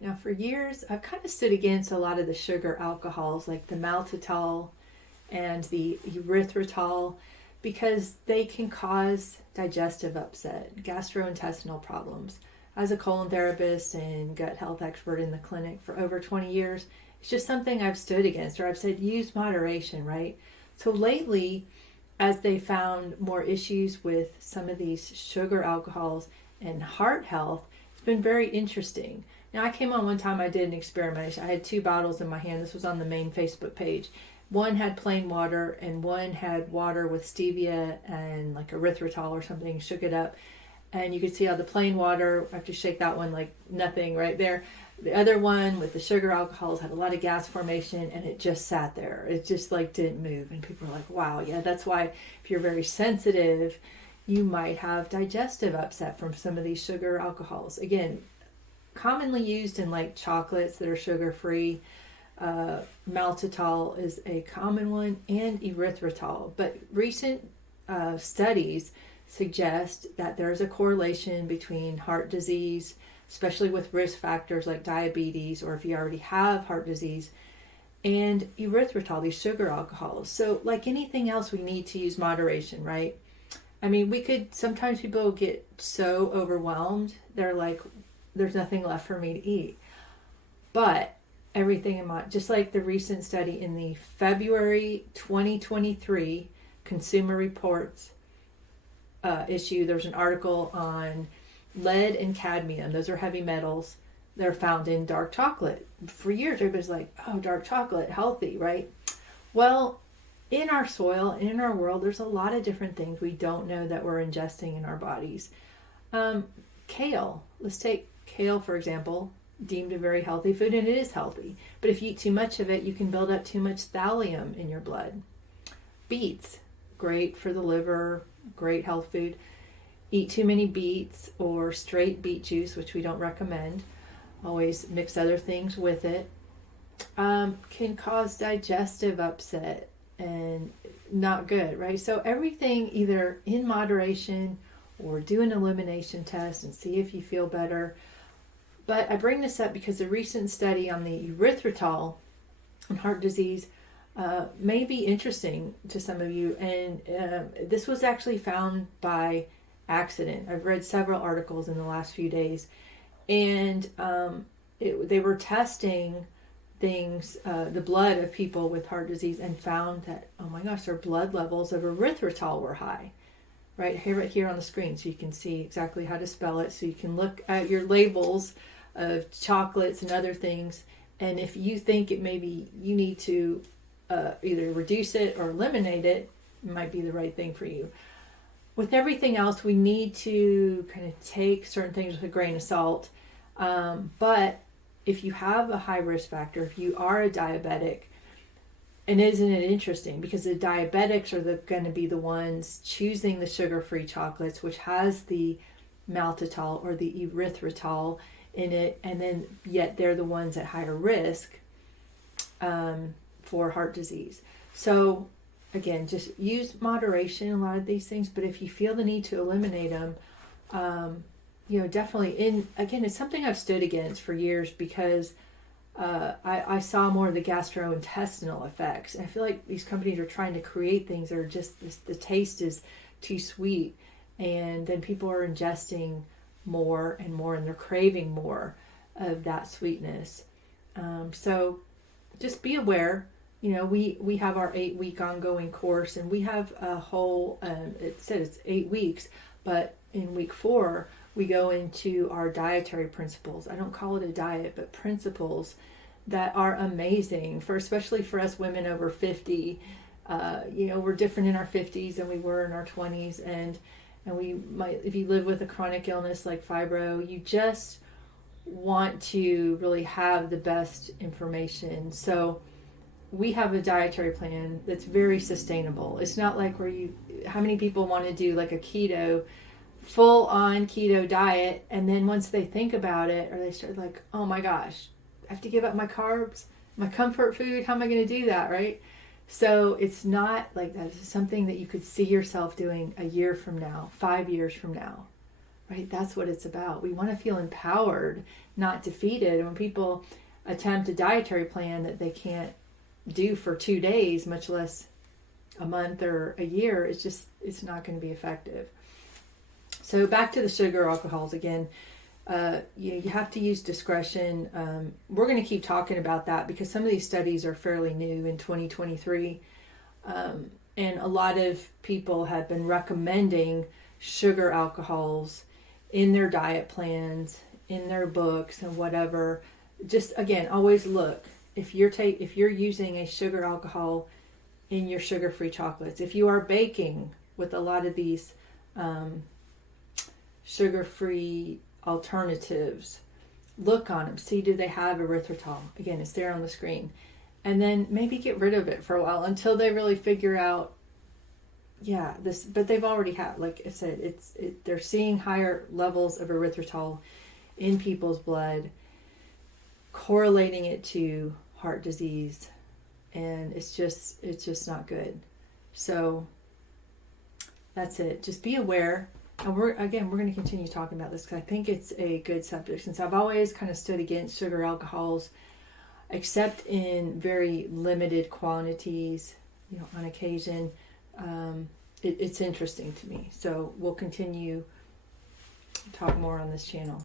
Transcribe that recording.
Now, for years, I've kind of stood against a lot of the sugar alcohols like the maltitol and the erythritol because they can cause digestive upset, gastrointestinal problems. As a colon therapist and gut health expert in the clinic for over 20 years, it's just something I've stood against, or I've said use moderation, right? So lately, as they found more issues with some of these sugar alcohols and heart health, it's been very interesting. Now, I came on one time, I did an experiment. I had 2 bottles in my hand. This was on the main Facebook page. One had plain water and one had water with stevia and like erythritol or something, shook it up. And you could see how the plain water, I have to shake that one like nothing right there. The other one with the sugar alcohols had a lot of gas formation and it just sat there. It just like didn't move. And people are like, wow, yeah, that's why if you're very sensitive, you might have digestive upset from some of these sugar alcohols. Again, commonly used in like chocolates that are sugar free. Maltitol is a common one, and erythritol. But recent studies suggest that there's a correlation between heart disease, especially with risk factors like diabetes, or if you already have heart disease, and erythritol, these sugar alcohols. So like anything else, we need to use moderation, right? I mean, sometimes people get so overwhelmed, they're like, there's nothing left for me to eat. But everything in mind, just like the recent study in the February 2023 Consumer Reports issue, there's an article on lead and cadmium. Those are heavy metals. They're found in dark chocolate. For years, everybody's like, oh, dark chocolate, healthy, right? Well, in our soil and in our world, there's a lot of different things we don't know that we're ingesting in our bodies. Kale. Let's take kale, for example, deemed a very healthy food, and it is healthy. But if you eat too much of it, you can build up too much thallium in your blood. Beets, great for the liver, great health food. Eat too many beets or straight beet juice, which we don't recommend. Always mix other things with it. Can cause digestive upset and not good, right? So everything either in moderation or do an elimination test and see if you feel better. But I bring this up because the recent study on the erythritol and heart disease may be interesting to some of you. And this was actually found by accident. I've read several articles in the last few days. And they were testing things, the blood of people with heart disease, and found that, oh my gosh, their blood levels of erythritol were high. Right here on the screen, so you can see exactly how to spell it. So you can look at your labels of chocolates and other things, and if you think it maybe you need to either reduce it or eliminate it, it might be the right thing for you. With everything else, we need to kind of take certain things with a grain of salt. But if you have a high risk factor, if you are a diabetic, and isn't it interesting? Because the diabetics are going to be the ones choosing the sugar-free chocolates, which has the maltitol or the erythritol in it, and then yet they're the ones at higher risk for heart disease. So again, just use moderation in a lot of these things, but if you feel the need to eliminate them, definitely. Again, it's something I've stood against for years because I saw more of the gastrointestinal effects. And I feel like these companies are trying to create things that are just, the taste is too sweet. And then people are ingesting more and more, and they're craving more of that sweetness. So just be aware. We have our 8-week ongoing course, and we have a whole, it said it's 8 weeks, but in week 4, we go into our dietary principles. I don't call it a diet, but principles that are amazing especially for us women over 50. We're different in our 50s than we were in our 20s, and we might, if you live with a chronic illness like fibro, you just want to really have the best information. So we have a dietary plan that's very sustainable. It's not like how many people want to do like a full on keto diet, and then once they think about it, or they start like, oh my gosh, I have to give up my carbs, my comfort food, how am I going to do that, right? So it's not like that. It's something that you could see yourself doing a year from now, 5 years from now. right? That's what it's about. We want to feel empowered, not defeated. And when people attempt a dietary plan that they can't do for 2 days, much less a month or a year, it's not going to be effective. So back to the sugar alcohols again. You have to use discretion. We're going to keep talking about that because some of these studies are fairly new in 2023. And a lot of people have been recommending sugar alcohols in their diet plans, in their books and whatever. Just again, always look. If you're using a sugar alcohol in your sugar-free chocolates, if you are baking with a lot of these sugar-free alternatives, look on them, see, do they have erythritol? Again, it's there on the screen. And then maybe get rid of it for a while until they really figure out, but they've already had, like I said, they're seeing higher levels of erythritol in people's blood, correlating it to heart disease, and it's just not good. So that's it. Just be aware. And we're going to continue talking about this because I think it's a good subject, since I've always kind of stood against sugar alcohols, except in very limited quantities, on occasion. It's interesting to me. So we'll continue to talk more on this channel.